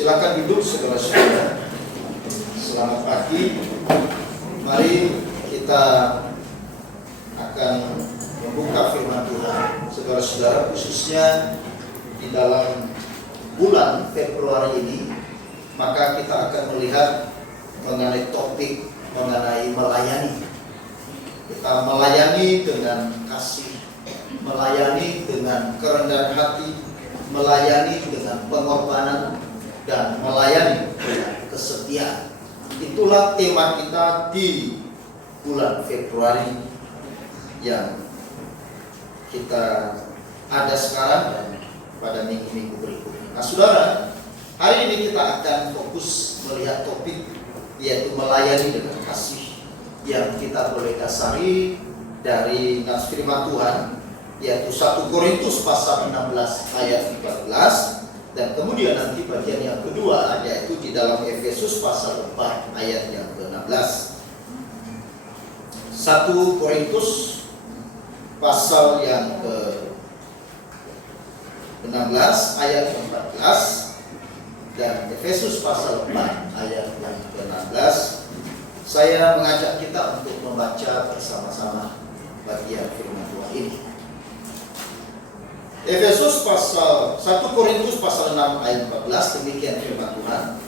Silakan duduk saudara-saudara. Selamat pagi. Mari kita akan membuka firman Tuhan, saudara-saudara, khususnya di dalam bulan Februari ini. Maka kita akan melihat mengenai topik mengenai melayani. Kita melayani dengan kasih, melayani dengan kerendahan hati, melayani dengan pengorbanan, dan melayani dengan kesetiaan. Itulah tema kita di bulan Februari yang kita ada sekarang dan pada minggu-minggu berikutnya. Nah saudara, hari ini kita akan fokus melihat topik yaitu melayani dengan kasih, yang kita boleh dasari dari firman Tuhan, yaitu 1 Korintus pasal 16 ayat 14, dan kemudian nanti bagian yang kedua yaitu di dalam Efesus pasal 4 ayat yang ke-16. 1 Korintus pasal yang ke-16 ayat ke-14 dan Efesus pasal 4 ayat yang ke-16. Saya mengajak kita untuk membaca bersama-sama bagian firman Tuhan ini. Efesus pasal 1 Korintus pasal 6 ayat 14, demikian firman Tuhan.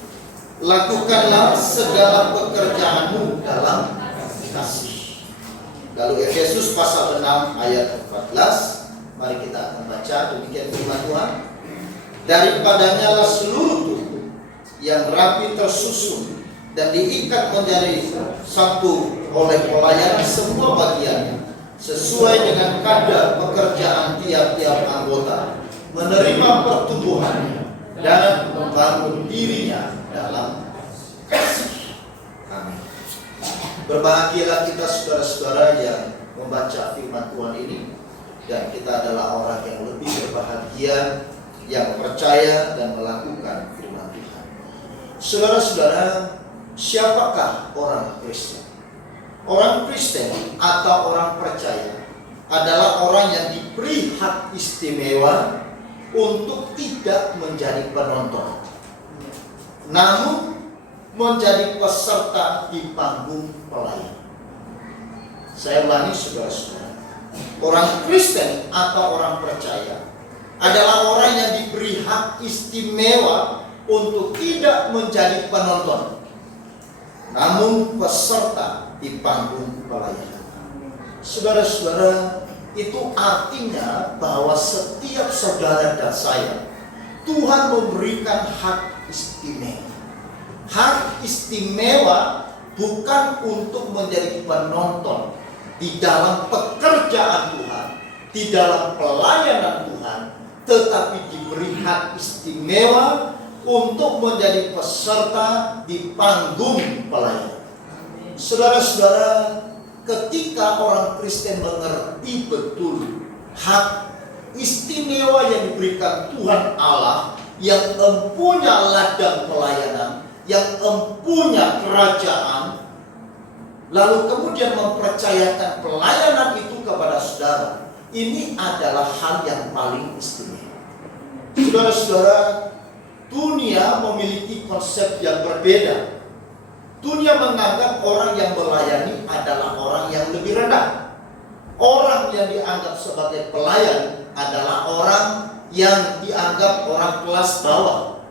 Lakukanlah segala pekerjaanmu dalam kasih. Lalu Efesus pasal 6 ayat 14, mari kita akan baca demikian firman Tuhan. Daripadanya lah seluruh tubuh yang rapi tersusun dan diikat menjadi satu oleh pelayanan semua bagiannya, sesuai dengan kadar pekerjaan tiap-tiap anggota, menerima pertumbuhannya dan membangun dirinya dalam kasih. Amin. Berbahagialah kita saudara-saudara yang membaca firman Tuhan ini, dan kita adalah orang yang lebih berbahagia yang percaya dan melakukan firman Tuhan. Saudara-saudara, siapakah orang Kristen? Orang Kristen atau orang percaya adalah orang yang diberi hak istimewa untuk tidak menjadi penonton, namun menjadi peserta di panggung pelayan. Saya ulangi saudara-saudara, orang Kristen atau orang percaya adalah orang yang diberi hak istimewa untuk tidak menjadi penonton, namun peserta di panggung pelayanan. Saudara-saudara, itu artinya bahwa setiap saudara dan saya, Tuhan memberikan hak istimewa. Hak istimewa bukan untuk menjadi penonton di dalam pekerjaan Tuhan, di dalam pelayanan Tuhan, tetapi diberi hak istimewa untuk menjadi peserta di panggung pelayanan. Saudara-saudara, ketika orang Kristen mengerti betul hak istimewa yang diberikan Tuhan Allah, yang empunya ladang pelayanan, yang empunya kerajaan, lalu kemudian mempercayakan pelayanan itu kepada saudara, ini adalah hal yang paling istimewa. Saudara-saudara, dunia memiliki konsep yang berbeda. Dunia menganggap orang yang melayani adalah orang yang lebih rendah. Orang yang dianggap sebagai pelayan adalah orang yang dianggap orang kelas bawah.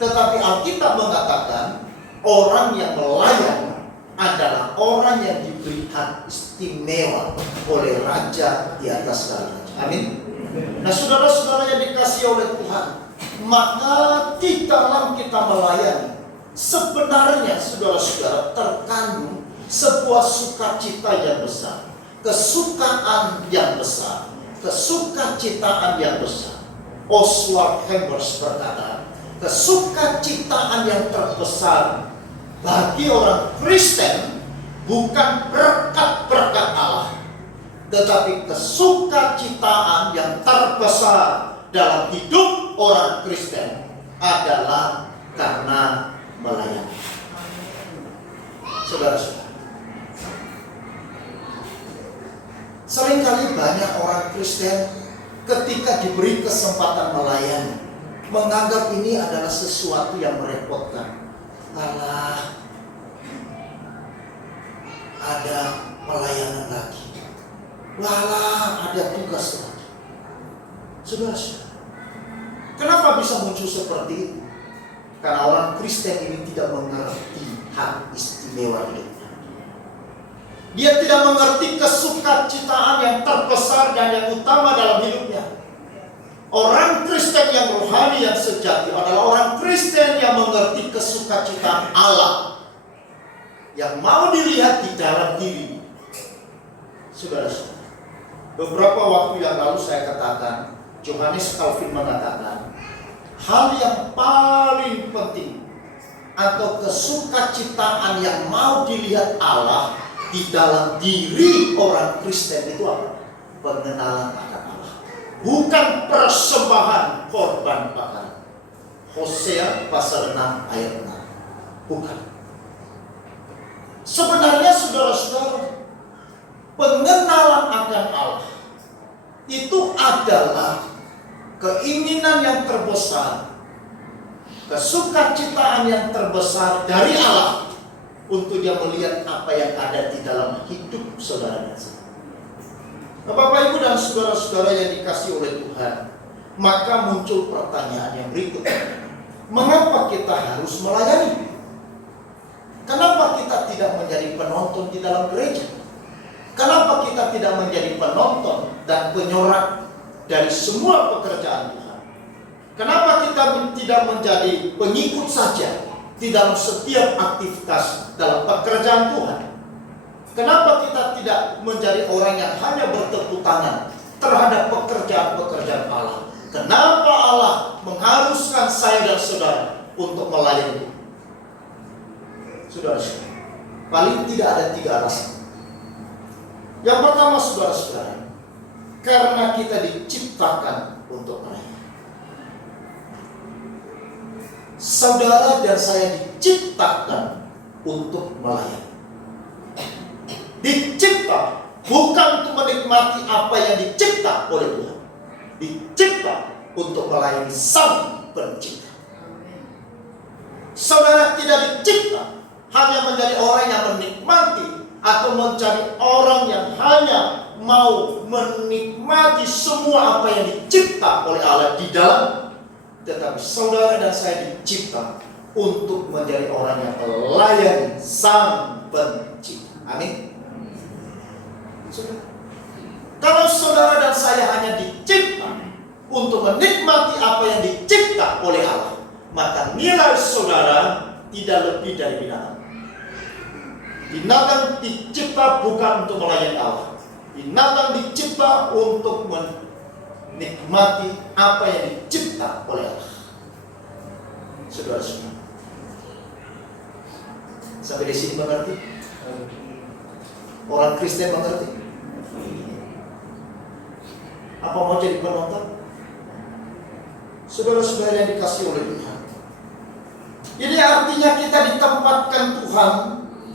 Tetapi Alkitab mengatakan orang yang melayan adalah orang yang diberi hak istimewa oleh Raja di atas segala raja. Amin. Nah saudara-saudara yang dikasihi oleh Tuhan, maka di dalam kita melayani, sebenarnya saudara-saudara terkandung sebuah sukacita yang besar, kesukaan yang besar, kesukacitaan yang besar. Oswald Chambers berkata, kesukacitaan yang terbesar bagi orang Kristen bukan berkat-berkat Allah, tetapi kesukacitaan yang terbesar dalam hidup orang Kristen adalah karena melayani. Saudara-saudara, seringkali banyak orang Kristen ketika diberi kesempatan melayani, menganggap ini adalah sesuatu yang merepotkan. Alah, ada pelayanan lagi. Walah, ada tugas lagi. Saudara, kenapa bisa muncul seperti itu? Karena orang Kristen ini tidak mengerti hak istimewa hidupnya. Dia tidak mengerti kesukacitaan yang terbesar dan yang utama dalam hidupnya. Orang Kristen yang rohani yang sejati adalah orang Kristen yang mengerti kesukacitaan Allah yang mau dilihat di dalam diri. Saudara-saudara, beberapa waktu yang lalu saya katakan, Johannes Calvin mengatakan, hal yang paling penting atau kesukacitaan yang mau dilihat Allah di dalam diri orang Kristen itu apa? Pengenalan akan Allah, bukan persembahan korban bakaran. Hosea pasal 6 ayat 6. Bukan. Sebenarnya saudara-saudara, pengenalan akan Allah itu adalah keinginan yang terbesar, kesukacitaan yang terbesar dari Allah untuk dia melihat apa yang ada di dalam hidup saudara dan saya. Bapak, Ibu, dan saudara-saudara yang dikasihi oleh Tuhan, maka muncul pertanyaan yang berikut. Mengapa kita harus melayani? Kenapa kita tidak menjadi penonton di dalam gereja? Kenapa kita tidak menjadi penonton dan penyorak dari semua pekerjaan Tuhan? Kenapa kita tidak menjadi pengikut saja di dalam setiap aktivitas dalam pekerjaan Tuhan? Kenapa kita tidak menjadi orang yang hanya bertepuk tangan terhadap pekerjaan-pekerjaan Allah? Kenapa Allah mengharuskan saya dan saudara untuk melayani? Saudara-saudara, paling tidak ada 3 alasan. Yang pertama, saudara-saudara, karena kita diciptakan untuk melayani. Saudara dan saya diciptakan untuk melayani. Dicipta bukan untuk menikmati apa yang dicipta oleh Tuhan. Dicipta untuk melayani Sang Pencipta. Saudara tidak dicipta hanya menjadi orang yang menikmati atau mencari orang yang hanya mau menikmati semua apa yang dicipta oleh Allah di dalam. Tetapi saudara dan saya dicipta untuk menjadi orang yang melayani Sang Pencipta. Amin. Kalau saudara dan saya hanya dicipta untuk menikmati apa yang dicipta oleh Allah, maka nilai saudara tidak lebih dari binatang. Binatang dicipta bukan untuk melayani Allah. Binatang dicipta untuk menikmati apa yang dicipta oleh Allah. Saudara-saudara, sampai di sini mengerti? Orang Kristen mengerti? Apa mau jadi penonton? Saudara-saudara yang dikasihi oleh Tuhan, ini artinya kita ditempatkan Tuhan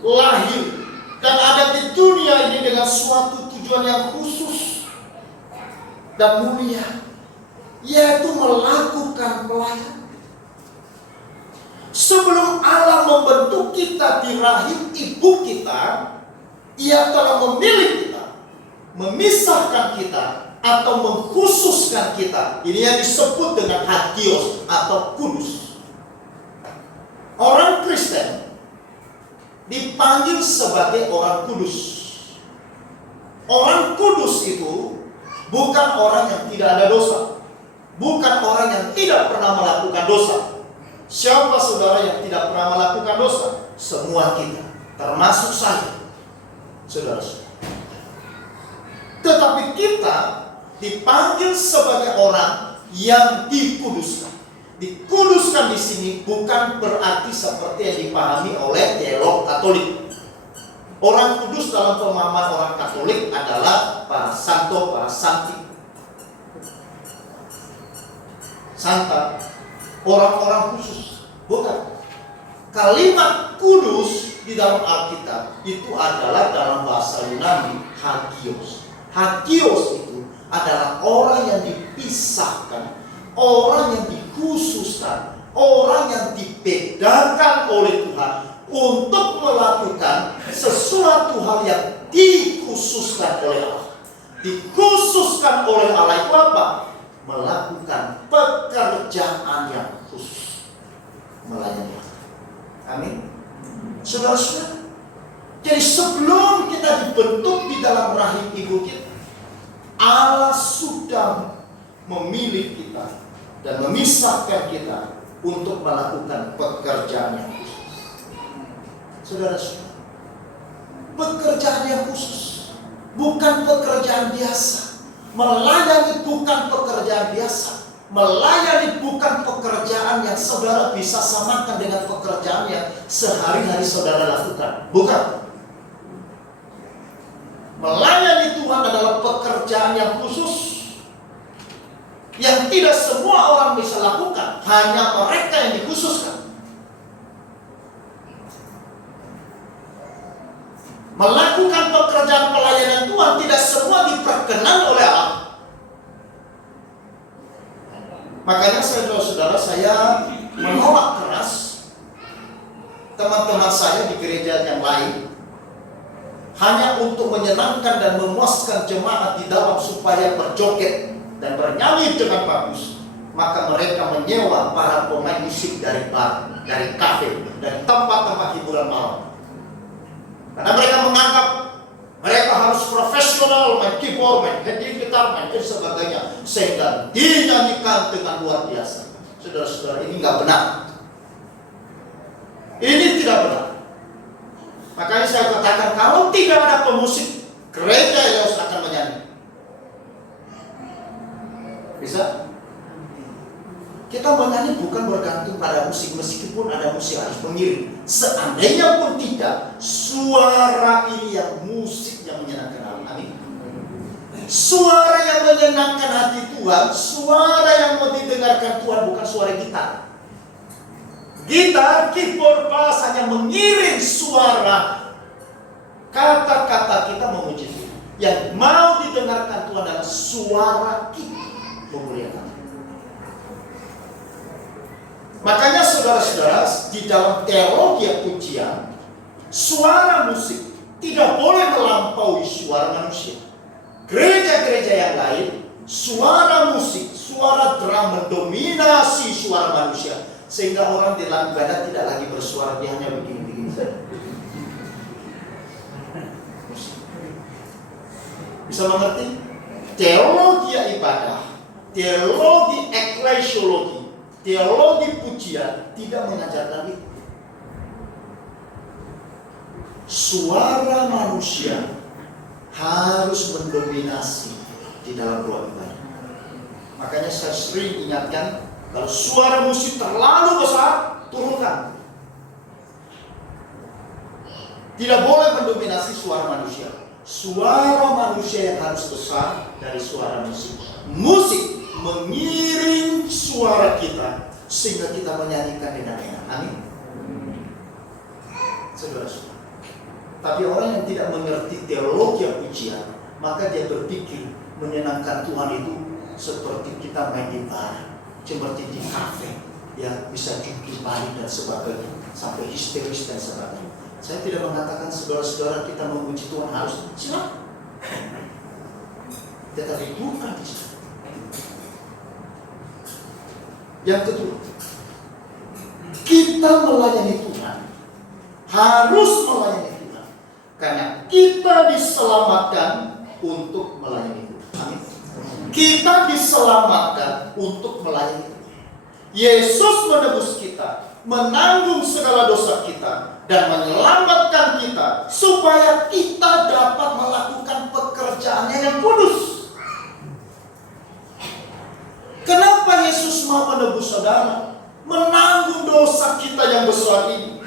lahir dan ada di dunia ini dengan suatu tujuan yang khusus dan mulia, yaitu melakukan pelayanan. Sebelum Allah membentuk kita di rahim ibu kita, Ia telah memilih kita, memisahkan kita, atau mengkhususkan kita. Ini yang disebut dengan hagios atau kudus. Orang Kristen dipanggil sebagai orang kudus. Orang kudus itu bukan orang yang tidak ada dosa, bukan orang yang tidak pernah melakukan dosa. Siapa saudara yang tidak pernah melakukan dosa? Semua kita, termasuk saya, saudara-saudara. Tetapi kita dipanggil sebagai orang yang dikuduskan. Dikuduskan di sini bukan berarti seperti yang dipahami oleh teolog Katolik. Orang kudus dalam pemahaman orang Katolik adalah para santo, para santi, santa, orang-orang khusus. Bukan. Kalimat kudus di dalam Alkitab itu adalah dalam bahasa Yunani hagios. Hagios itu adalah orang yang dipisahkan, orang yang dikhususkan dikhususkan, orang yang dibedakan oleh Tuhan untuk melakukan sesuatu hal yang dikhususkan oleh Allah. Dikhususkan oleh Allah itu apa? Melakukan pekerjaan yang khusus, melayani Allah. Amin. Saudara-saudara, jadi sebelum kita dibentuk di dalam rahim ibu kita, Allah sudah memilih kita dan memisahkan kita untuk melakukan pekerjaan yang khusus. Saudara-saudara, pekerjaan yang khusus, bukan pekerjaan biasa. Melayani bukan pekerjaan biasa. Melayani bukan pekerjaan yang saudara bisa samakan dengan pekerjaan yang sehari-hari saudara lakukan. Bukan. Melayani Tuhan adalah pekerjaan yang khusus, yang tidak semua orang bisa lakukan, hanya mereka yang dikhususkan. Melakukan pekerjaan pelayanan Tuhan tidak semua diperkenan oleh Allah. Makanya saudara-saudara, saya menolak keras teman-teman saya di gereja yang lain hanya untuk menyenangkan dan memuaskan jemaat di dalam supaya berjoget dan bernyanyi dengan bagus. Maka mereka menyewa para pemain musik dari bar, dari kafe, dari tempat-tempat hiburan malam. Karena mereka menganggap mereka harus profesional, main keyboard, main gitar, main dan sebagainya, sehingga dinyanyikan dengan luar biasa. Saudara-saudara, ini nggak benar. Ini tidak benar. Makanya saya katakan, kalau tidak ada pemusik, gereja yang akan menyanyi. Bisa? Kita menyanyi bukan bergantung pada musik, meskipun ada musik harus mengiring. Seandainya pun tidak, suara ini yang musik yang menyenangkan Allah. Amin. Suara yang menyenangkan hati Tuhan, suara yang mau didengarkan Tuhan, bukan suara gitar. Gitar, keyboard, bass hanya mengiring suara kata-kata kita memuji Tuhan. Yang mau didengarkan Tuhan adalah suara kita memuliakan. Makanya saudara-saudara, di dalam teologi pujian, suara musik tidak boleh melampaui suara manusia. Gereja-gereja yang lain, suara musik, suara drum mendominasi suara manusia, sehingga orang di dalam ibadah tidak lagi bersuara, dia hanya begini-begini saja. Bisa mengerti? Teologi ibadah, teologi eklesiologi, teologi pujian tidak mengajarkan itu. Suara manusia harus mendominasi di dalam ruang ibadah. Makanya saya sering ingatkan, kalau suara musik terlalu besar, turunkan. Tidak boleh mendominasi suara manusia. Suara manusia yang harus besar dari suara musik. Musik mengiring suara kita sehingga kita menyanyikan dengan enak. Amin. Saudara-saudara, tapi orang yang tidak mengerti teologi pujian, maka dia berpikir menyenangkan Tuhan itu seperti kita main di bar, seperti di kafe, ya bisa jungkir balik dan sebagainya, sampai histeris dan sebagainya. Saya tidak mengatakan saudara-saudara kita memuji Tuhan harus silakan, tetapi bukan di situ. Yang kedua, kita melayani Tuhan, harus melayani Tuhan, karena kita diselamatkan untuk melayani Tuhan. Amin. Kita diselamatkan untuk melayani Tuhan. Yesus menebus kita, menanggung segala dosa kita, dan menyelamatkan kita supaya kita dapat melakukan pekerjaannya yang kudus. Kenapa Yesus mau menebus saudara? Menanggung dosa kita yang besar ini.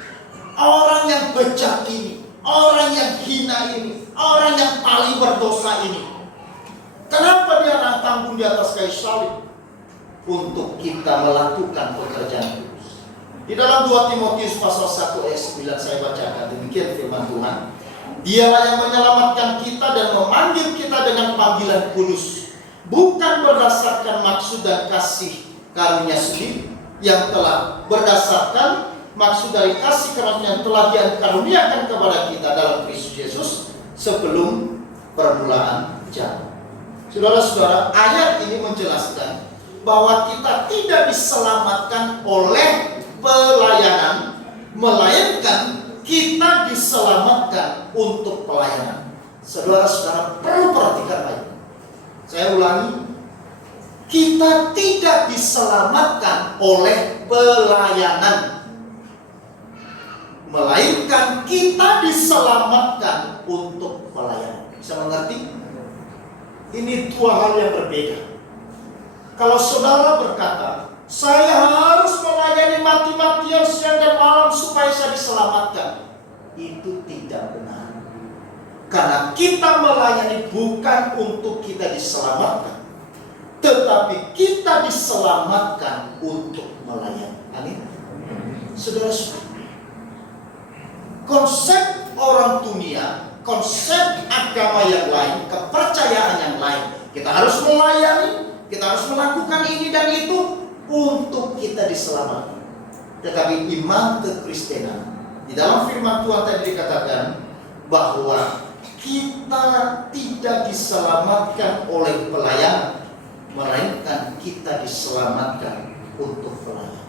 Orang yang bejat ini, orang yang hina ini, orang yang paling berdosa ini. Kenapa dia tanggung di atas kayu salib? Untuk kita melakukan pekerjaan kudus. Di dalam 2 Timotius pasal 1 ayat 9 saya bacakan demikian firman Tuhan. Dialah yang menyelamatkan kita dan memanggil kita dengan panggilan kudus, bukan berdasarkan maksud dan kasih karunia sendiri yang telah berdasarkan maksud dari kasih karunia yang telah dikaruniakan kepada kita dalam Kristus Yesus sebelum permulaan zaman. Saudara-saudara, ayat ini menjelaskan bahwa kita tidak diselamatkan oleh pelayanan, melainkan kita diselamatkan untuk pelayanan. Saudara-saudara perlu perhatikan baik. Saya ulangi, kita tidak diselamatkan oleh pelayanan, melainkan kita diselamatkan untuk pelayanan. Bisa mengerti? Ini dua hal yang berbeda. Kalau saudara berkata, saya harus melayani mati-matian siang dan malam supaya saya diselamatkan, itu tidak benar. Karena kita melayani bukan untuk kita diselamatkan, tetapi kita diselamatkan untuk melayani. Amin. Saudara-saudara, konsep orang dunia, konsep agama yang lain, kepercayaan yang lain, kita harus melayani, kita harus melakukan ini dan itu untuk kita diselamatkan. Tetapi iman kekristenan, di dalam firman Tuhan tadi dikatakan bahwa kita tidak diselamatkan oleh pelayanan, melainkan kita diselamatkan untuk pelayanan.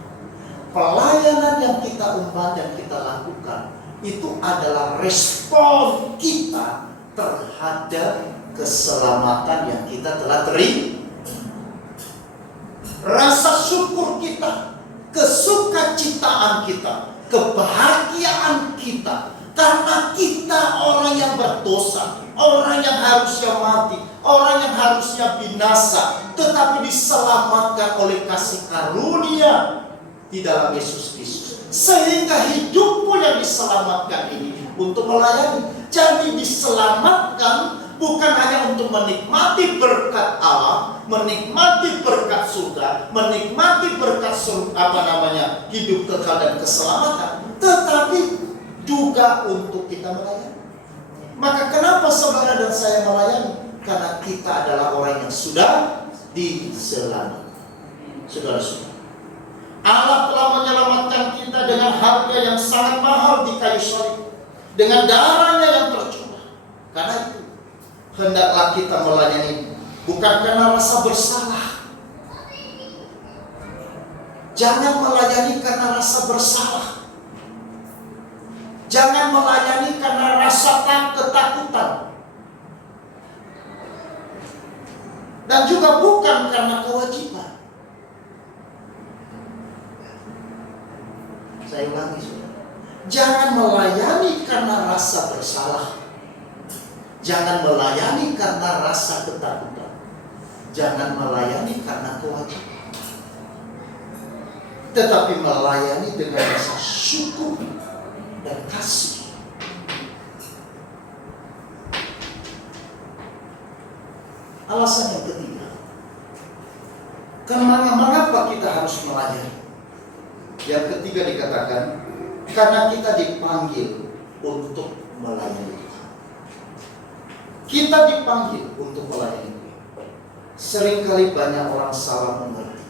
Pelayanan yang kita umpan dan kita lakukan itu adalah respon kita terhadap keselamatan yang kita telah terima. Rasa syukur kita, kesukacitaan kita, kebahagiaan kita, karena kita orang yang berdosa, orang yang harusnya mati, orang yang harusnya binasa, tetapi diselamatkan oleh kasih karunia di dalam Yesus Kristus. Sehingga hidupmu yang diselamatkan ini untuk melayani. Jadi diselamatkan bukan hanya untuk menikmati berkat Allah, menikmati berkat surga, menikmati berkat hidup kekal dan keselamatan, tetapi juga untuk kita melayani. Maka kenapa saudara dan saya melayani? Karena kita adalah orang yang sudah diselamatkan. Saudara-saudara, Allah telah menyelamatkan kita dengan harga yang sangat mahal di kayu salib, dengan darahnya yang tercurah. Karena itu hendaklah kita melayani bukan karena rasa bersalah. Jangan melayani karena rasa bersalah. Jangan melayani karena rasa ketakutan. Dan juga bukan karena kewajiban. Saya ulangi, saudara. Jangan melayani karena rasa bersalah. Jangan melayani karena rasa ketakutan. Jangan melayani karena kewajiban. Tetapi melayani dengan rasa syukur dan kasih. Alasan yang ketiga, karena mengapa kita harus melayani? Yang ketiga dikatakan, karena kita dipanggil untuk melayani Tuhan. Kita dipanggil untuk melayani Tuhan. Seringkali banyak orang salah mengerti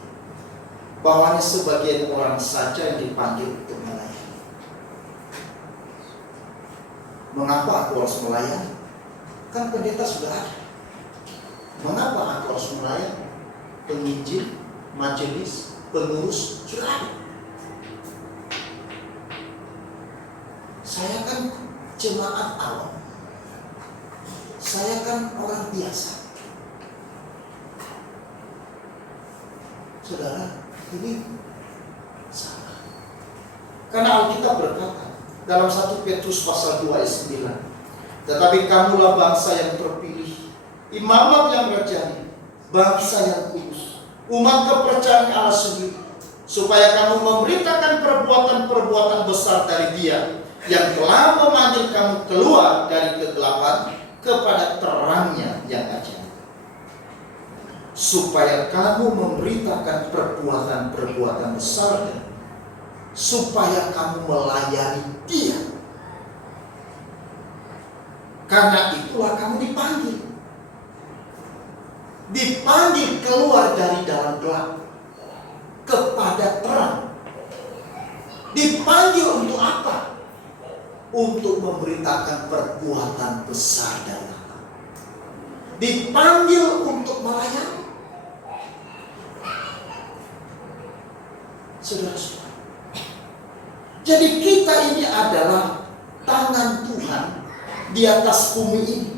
bahwa hanya sebagian orang saja yang dipanggil untuk melayani. Mengapa aku harus melayani? Kan pendeta sudah ada. Mengapa aku harus melayani? Penginjil, majelis, pengurus sudah ada. Saya kan jemaat awam. Saya kan orang biasa. Saudara, ini salah. Karena Alkitab berkata dalam 1 Petrus pasal 2 ayat 9, tetapi kamulah bangsa yang terpilih, imamat yang rajani, bangsa yang kudus, umat kepercayaan Allah sendiri, supaya kamu memberitakan perbuatan-perbuatan besar dari Dia yang telah memanggil kamu keluar dari kegelapan kepada terangnya yang ajaib, supaya kamu memberitakan perbuatan-perbuatan besar, supaya kamu melayani Dia. Karena itulah kamu dipanggil keluar dari dalam gelap, kepada terang. Dipanggil untuk apa? Untuk memberitakan perbuatan besar dari Allah. Dipanggil untuk melayani. Saudara-saudara, jadi kita ini adalah tangan Tuhan di atas bumi ini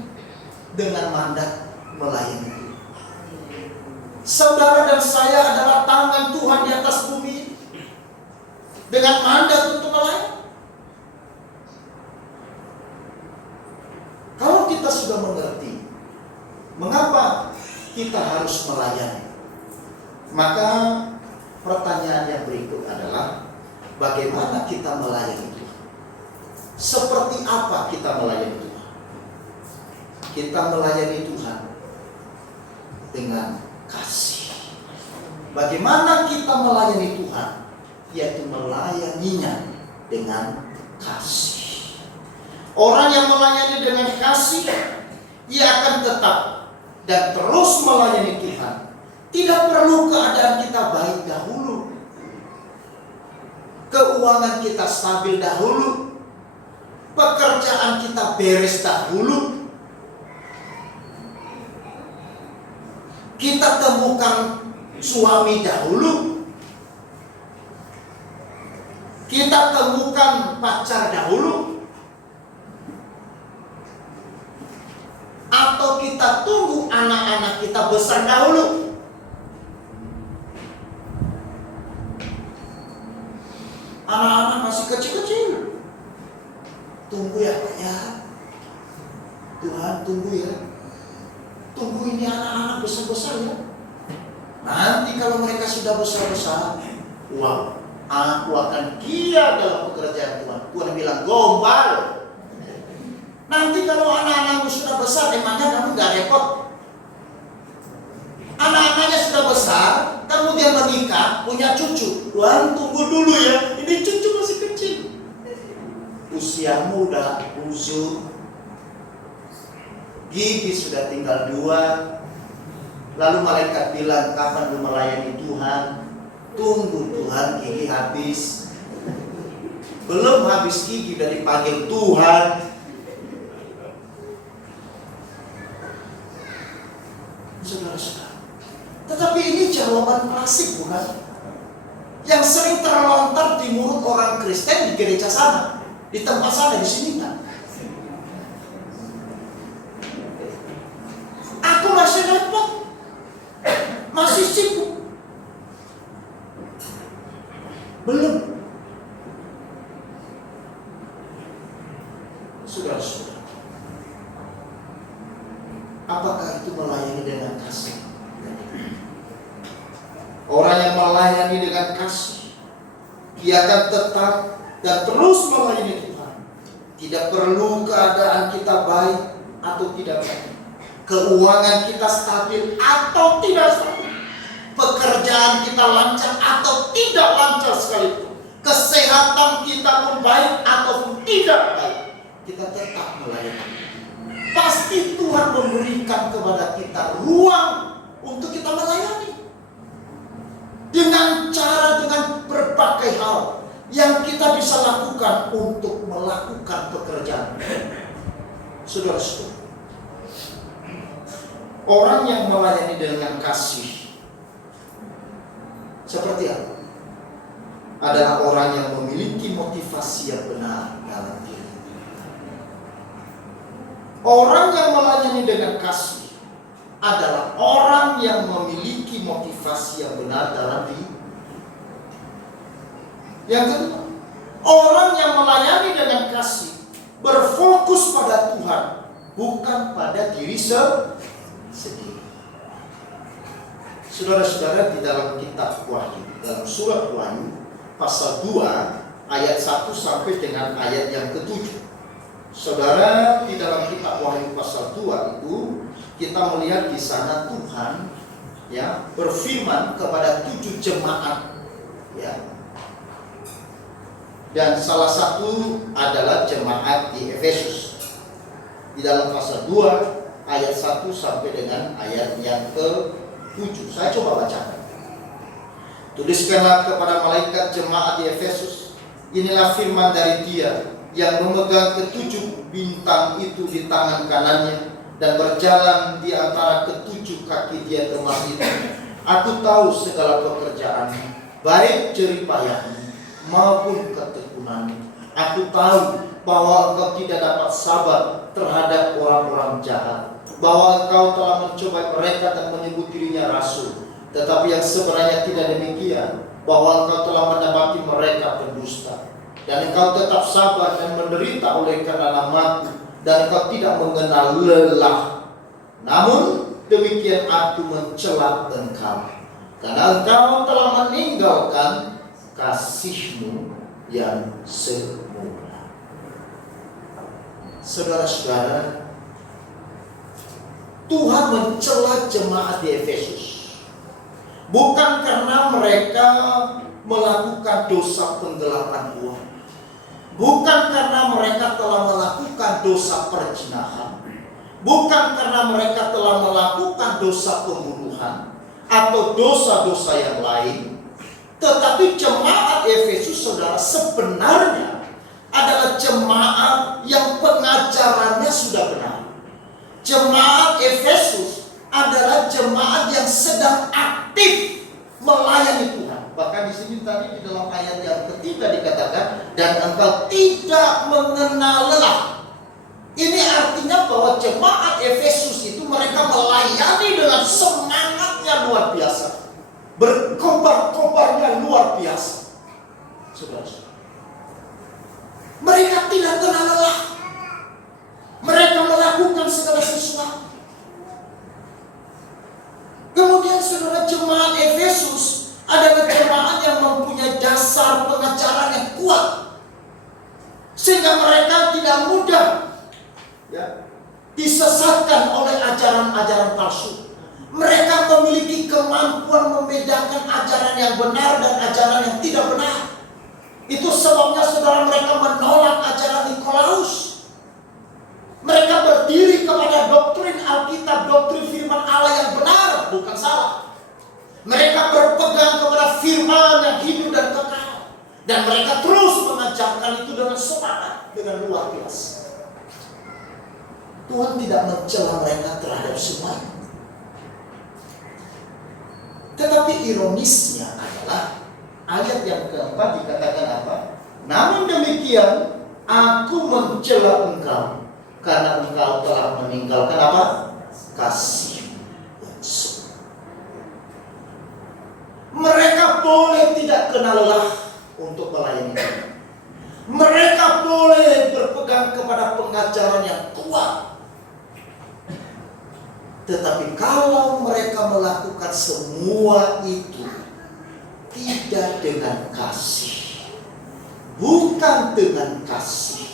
dengan mandat melayani. Saudara dan saya adalah tangan Tuhan di atas bumi ini dengan mandat untuk melayani. Kalau kita sudah mengerti mengapa kita harus melayani, maka pertanyaan yang berikut adalah bagaimana kita melayani Tuhan? Seperti apa kita melayani Tuhan? Kita melayani Tuhan dengan kasih. Bagaimana kita melayani Tuhan? Yaitu melayaninya dengan kasih. Orang yang melayani dengan kasih, ia akan tetap dan terus melayani Tuhan. Tidak perlu keadaan kita baik dahulu, keuangan kita stabil dahulu, pekerjaan kita beres dahulu, kita temukan suami dahulu, kita temukan pacar dahulu, atau kita tunggu anak-anak kita besar dahulu. Anak-anak masih kecil-kecil, tunggu ya Pak ya, Tuhan tunggu ya, tunggu ini anak-anak besar-besar ya. Nanti kalau mereka sudah besar-besar, wow, aku akan giat dalam pekerjaan Tuhan. Tuhan bilang gombal. Nanti kalau anak-anakmu sudah besar, emangnya kamu gak repot? Anak-anaknya sudah besar, kemudian menikah, punya cucu. Tuhan tunggu dulu ya, ini cucu masih kecil. Usiamu udah uzur, gigi sudah tinggal 2. Lalu malaikat bilang, kapan lu melayani Tuhan? Tunggu Tuhan, gigi habis. Belum habis gigi udah dipanggil Tuhan. Saudara-saudara, tetapi ini jawaban klasik bukan? Yang sering terlontar di mulut orang Kristen di gereja sana, di tempat sana, di sini kan? Aku masih repot, masih sibuk. Belum. Saudara-saudara, apakah itu melayani dengan kasih? Orang yang melayani dengan kasih, dia akan tetap dan terus melayani Tuhan. Tidak perlu keadaan kita baik atau tidak baik, keuangan kita stabil atau tidak stabil, pekerjaan kita lancar atau tidak lancar sekalipun, kesehatan kita pun baik ataupun tidak baik, kita tetap melayani. Pasti Tuhan memberikan kepada kita ruang untuk kita melayani. Dengan cara, dengan berbagai hal yang kita bisa lakukan untuk melakukan pekerjaan. Saudara-saudara, orang yang melayani dengan kasih seperti apa? Adalah orang yang memiliki motivasi yang benar dalam diri. Orang yang melayani dengan kasih adalah orang yang memiliki motivasi yang benar dalam diri. Yang kedua, orang yang melayani dengan kasih berfokus pada Tuhan, bukan pada diri sendiri. Saudara-saudara, di dalam kitab Wahyu, dalam surat Wahyu pasal 2 ayat 1 sampai dengan ayat yang ke-7. Saudara, di dalam kitab Wahyu pasal 2 itu kita melihat di sana Tuhan ya berfirman kepada 7 jemaat ya. Dan salah satu adalah jemaat di Efesus. Di dalam pasal 2 ayat 1 sampai dengan ayat yang ke-7. Saya coba bacakan. Tuliskanlah kepada malaikat jemaat di Efesus, inilah firman dari Dia yang memegang ketujuh bintang itu di tangan kanannya dan berjalan di antara ketujuh kaki Dia emas itu. Aku tahu segala pekerjaanmu, baik jeripayahmu maupun ketekunanmu. Aku tahu bahwa engkau tidak dapat sabar terhadap orang-orang jahat, bahwa engkau telah mencobai mereka dan menyebut dirinya rasul, tetapi yang sebenarnya tidak demikian, bahwa engkau telah mendapati mereka pendusta, dan engkau tetap sabar dan menderita oleh karena namaku, dan engkau tidak mengenal lelah. Namun demikian aku mencela engkau, karena engkau telah meninggalkan kasihmu yang semula. Saudara-saudara, Tuhan mencela jemaat di Efesus bukan karena mereka melakukan dosa penggelapan uang, bukan karena mereka telah melakukan dosa perzinahan, bukan karena mereka telah melakukan dosa pembunuhan atau dosa-dosa yang lain. Tetapi jemaat Efesus, saudara, sebenarnya adalah jemaat yang pengajarannya sudah benar. Jemaat Efesus adalah jemaat yang sedang aktif melayani Tuhan. Bahkan di sini tadi di dalam ayat yang ketiga dikatakan, dan engkau tidak mengenal lelah. Ini artinya bahwa jemaat Efesus itu mereka melayani dengan semangatnya luar biasa, berkobar-kobarnya luar biasa. Saudara, mereka tidak kenal lelah. Mereka melakukan segala sesuatu. Kemudian saudara, jemaat Efesus adalah jemaat yang mempunyai dasar pengajaran yang kuat, sehingga mereka tidak mudah disesatkan oleh ajaran-ajaran palsu. Mereka memiliki kemampuan membedakan ajaran yang benar dan ajaran yang tidak benar. Itu sebabnya saudara, mereka menolak ajaran Nikolaus. Mereka berdiri kepada doktrin Alkitab, doktrin firman Allah yang benar, bukan salah. Mereka berpegang kepada firman yang hidup dan kekal, dan mereka terus mengajarkan itu dengan semangat, dengan luar biasa. Tuhan tidak mencela mereka terhadap semuanya. Tetapi ironisnya adalah ayat yang keempat dikatakan apa? Namun demikian aku mencela engkau, karena engkau telah meninggalkan apa? Kasih yang semula. Mereka boleh tidak kenal lelah untuk melayani Tuhan. Mereka boleh berpegang kepada pengajaran yang kuat. Tetapi kalau mereka melakukan semua itu tidak dengan kasih, bukan dengan kasih,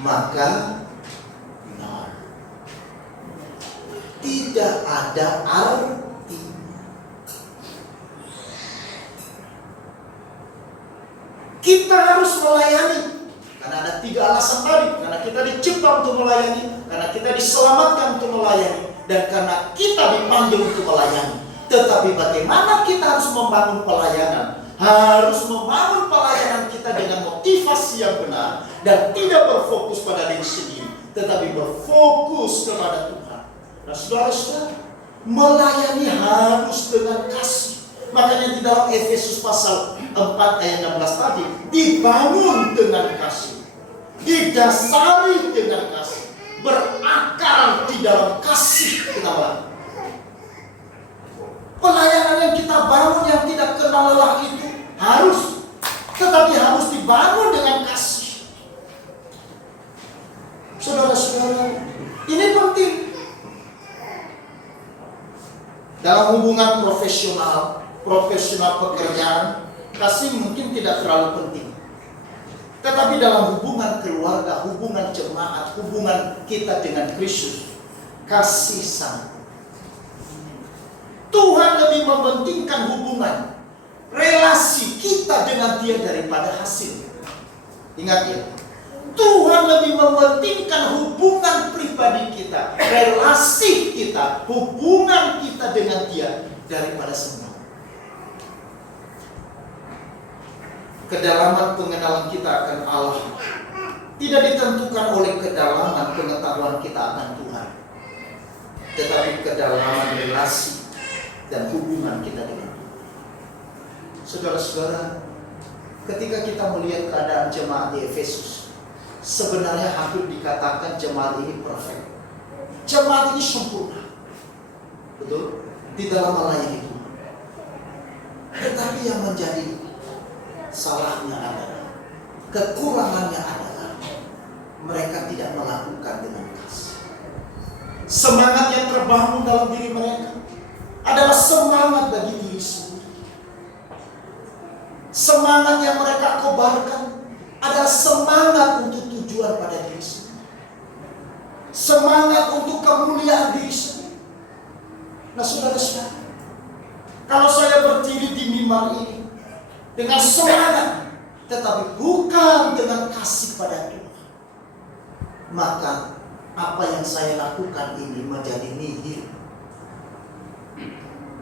maka tidak ada artinya. Kita harus melayani karena ada 3 alasan tadi. Karena kita dicipta untuk melayani, karena kita diselamatkan untuk melayani, dan karena kita dipanggil untuk melayani. Tetapi bagaimana kita harus membangun pelayanan? Harus membangun pelayanan kita dengan motivasi yang benar, dan tidak berfokus pada diri sendiri, tetapi berfokus kepada Tuhan. Nah, saudara-saudara, melayani harus dengan kasih. Makanya di dalam Efesus pasal 4 ayat 16 tadi, dibangun dengan kasih, didasari dengan kasih, berakar di dalam kasih kenalan. Pelayanan yang kita bangun yang tidak kenal lelah itu tetapi harus dibangun dengan kasih. Saudara-saudara, ini penting. Dalam hubungan profesional pekerjaan, kasih mungkin tidak terlalu penting. Tetapi dalam hubungan keluarga, hubungan jemaat, hubungan kita dengan Kristus, kasih sangat. Tuhan lebih mementingkan hubungan, relasi kita dengan Dia daripada hasil. Ingat ya, Tuhan lebih mementingkan hubungan pribadi kita, relasi kita, hubungan kita dengan Dia daripada semua. kedalaman pengenalan kita akan Allah tidak ditentukan oleh kedalaman pengetahuan kita akan Tuhan, tetapi kedalaman relasi dan hubungan kita dengan Tuhan. Saudara-saudara, ketika kita melihat keadaan jemaat di Efesus, sebenarnya hampir dikatakan jemaat ini perfect. Jemaat ini sempurna, betul, di dalam melayani Tuhan. Tetapi yang menjadi salahnya adalah, kekurangannya adalah mereka tidak melakukan dengan kasih. Semangat yang terbangun dalam diri mereka adalah semangat bagi diri sendiri. Semangat yang mereka kobarkan adalah semangat untuk tujuan pada diri sendiri. Semangat untuk kemuliaan diri sendiri. Nah, saudara-saudara, kalau saya berdiri di mimbar ini dengan semangat, tetapi bukan dengan kasih pada Tuhan, maka apa yang saya lakukan ini menjadi nihil.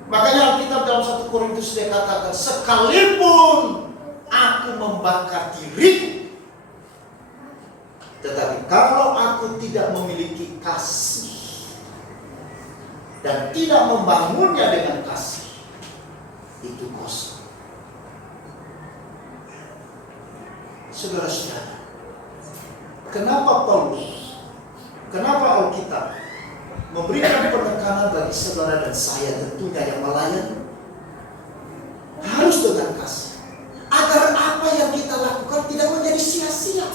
Makanya Alkitab dalam 1 Korintus dia katakan, sekalipun aku membakar diri, tetapi kalau aku tidak memiliki kasih dan tidak membangunnya dengan kasih, itu kosong. Saudara-saudara, kenapa Paulus, kenapa Alkitab memberikan penekanan bagi saudara dan saya tentunya yang melayani? Harus dengan kasih, agar apa yang kita lakukan tidak menjadi sia-sia.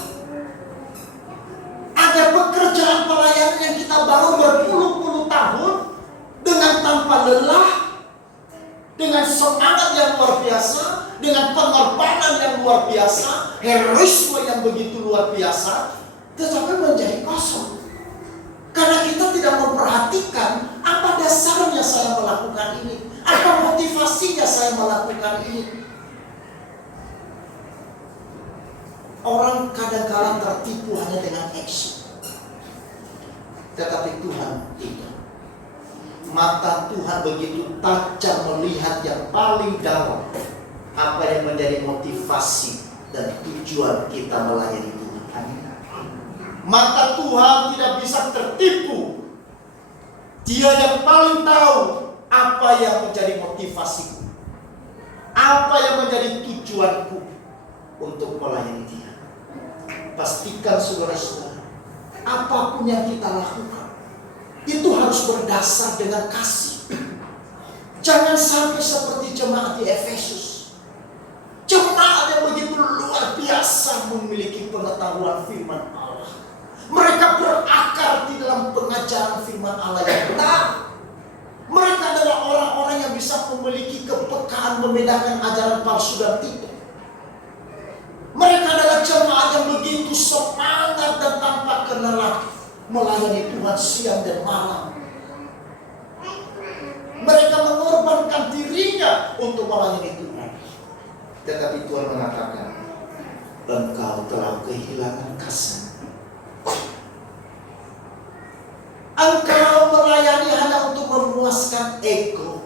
Agar pekerjaan pelayanan yang kita bangun berpuluh-puluh tahun dengan tanpa lelah, dengan semangat yang luar biasa, dengan pengorbanan yang luar biasa, heroisme yang begitu luar biasa, tetapi menjadi kosong. Karena kita tidak memperhatikan apa dasarnya saya melakukan ini, apa motivasinya saya melakukan ini. Orang kadang-kadang tertipu hanya dengan action, tetapi Tuhan tidak. Mata Tuhan begitu tajam melihat yang paling dalam, apa yang menjadi motivasi dan tujuan kita melayani Tuhan. Mata Tuhan tidak bisa tertipu. Dia yang paling tahu apa yang menjadi motivasiku, apa yang menjadi tujuanku untuk melayani Dia. Pastikan saudara-saudara, apapun yang kita lakukan itu harus berdasar dengan kasih. Jangan sampai seperti jemaat di Efesus, jemaat yang begitu luar biasa memiliki pengetahuan firman Allah. Mereka berakar di dalam pengajaran firman Allah yang benar. Mereka adalah orang-orang yang bisa memiliki kepekaan membedakan ajaran palsu dan tidak. Mereka adalah jemaat yang begitu semangat dan tanpa kenalan melayani Tuhan siang dan malam. Mereka mengorbankan dirinya untuk melayani Tuhan. Tetapi Tuhan mengatakan, engkau telah kehilangan kasih. Engkau melayani hanya untuk memuaskan ego.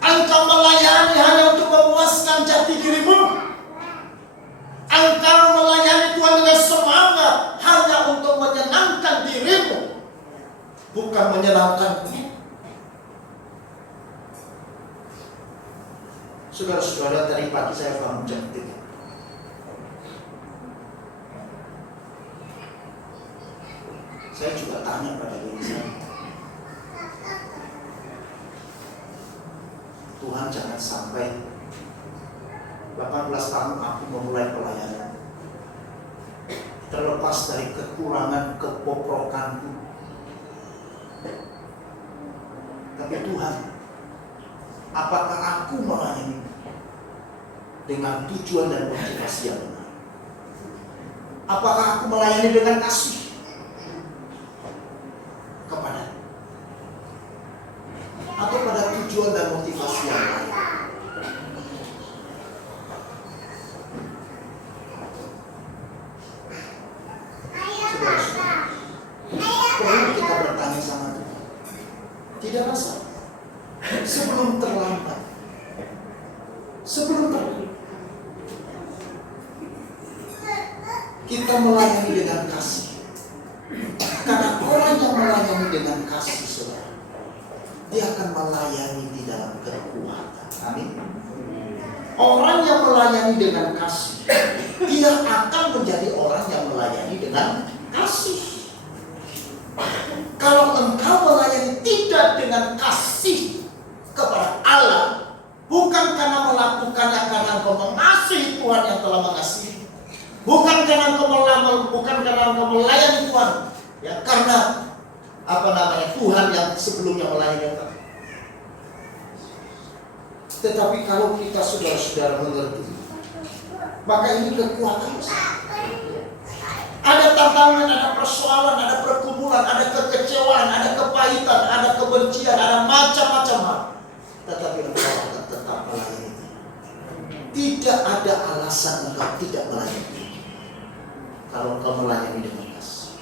Engkau melayani hanya untuk memuaskan jati dirimu. Engkau melayani Tuhan dengan semangat hanya untuk menyenangkan dirimu, bukan menyenangkan-Nya. Saudara-saudara, tadi pagi saya bangun jam 3. Saya juga tanya pada diri saya, Tuhan, jangan sampai 18 tahun aku memulai pelayanan, terlepas dari kekurangan kebobrokanku, tapi Tuhan, apakah aku melayani dengan tujuan dan motivasi yang benar? Apakah aku melayani dengan kasih kepada, atau pada tujuan dan motivasi yang lain? Perlu kita bertanya sama Tuhan. Tidak masalah. Sebelum terlambat, sebelum terlambat, kita melayani dengan kasih. Karena orang yang melayani dengan kasih, saudara, dia akan melayani di dalam kekuatan. Amin. Orang yang melayani dengan kasih, dia akan menjadi orang yang melayani dengan kasih. Kalau engkau melayani tidak dengan kasih kepada Allah, bukan karena melakukannya karena engkau mengasihi Tuhan yang telah mengasihi, bukan karena engkau melayani Tuhan ya karena Tuhan yang sebelumnya melayani engkau. Tetapi kalau kita saudara-saudara mengerti, maka ini kekuatan besar. Ada tantangan, ada persoalan, ada pergumulan, ada kekecewaan, ada kepahitan, ada kebencian, ada macam-macam hal. Tetapi engkau akan tetap melayani. Tidak ada alasan engkau tidak melayani. Kalau engkau melayani dengan kasih,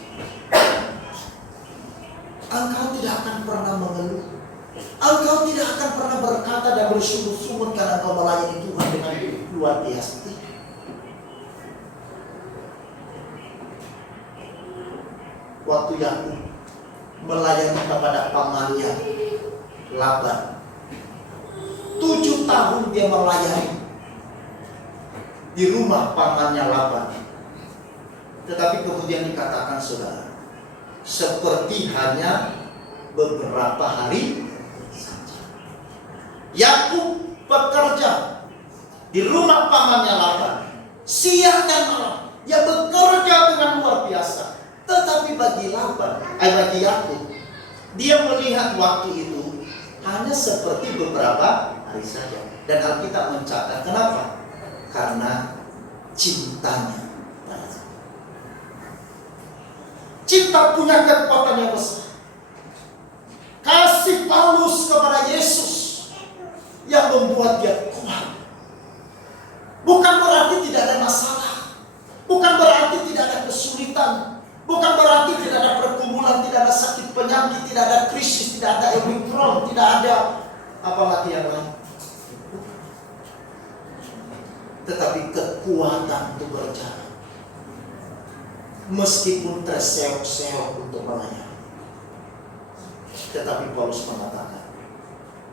engkau tidak akan pernah mengeluh. Engkau tidak akan pernah berkata dan bersungut-sungut karena engkau melayani Tuhan dengan luar biasa. Waktu Yakub melayani kepada pamannya Laban, 7 tahun dia melayani di rumah pamannya Laban. Tetapi kemudian dikatakan, saudara, seperti hanya beberapa hari saja. Yakub bekerja di rumah pamannya Laban siang dan malam. Dia bekerja dengan luar biasa. Tetapi bagi Yakub, dia melihat waktu itu hanya seperti beberapa hari saja. Dan Alkitab mencatat, kenapa? Karena cintanya. Cinta punya kekuatan yang besar. Kasih Paulus kepada Yesus yang membuat dia kuat. Bukan berarti tidak ada masalah, bukan berarti tidak ada kesulitan, bukan berarti tidak ada pergumulan, tidak ada sakit penyakit, tidak ada krisis, tidak ada Omikron, tidak ada apalagi yang lain. Tetapi kekuatan untuk berjalan, meskipun terseok-seok untuk melayani. Tetapi Paulus mengatakan,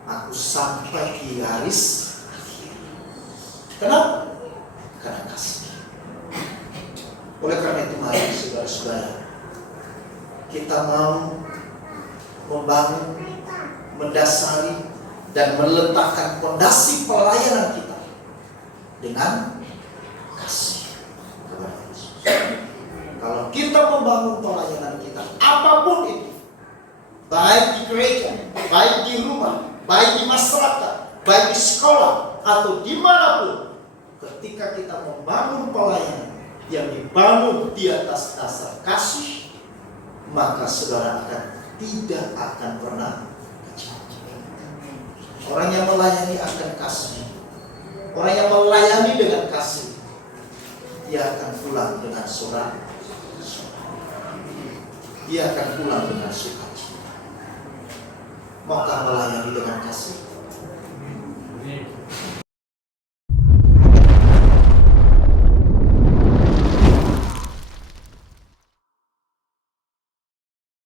aku sampai di garis akhir. Kenapa? Karena kasih. Oleh karena itu, mari saudara-saudara, kita mau membangun, mendasari, dan meletakkan fondasi pelayanan kita dengan kasih kepada Yesus. Kalau kita membangun pelayanan kita, apapun itu, baik di gereja, baik di rumah, baik di masyarakat, baik di sekolah, atau dimanapun, ketika kita membangun pelayanan yang dibangun di atas dasar kasih, maka saudara tidak akan pernah kecewa. Orang yang melayani akan kasih, orang yang melayani dengan kasih, dia akan pulang dengan sorak. Dia akan pulang dengan sukacita. Maukah melayani dengan kasih?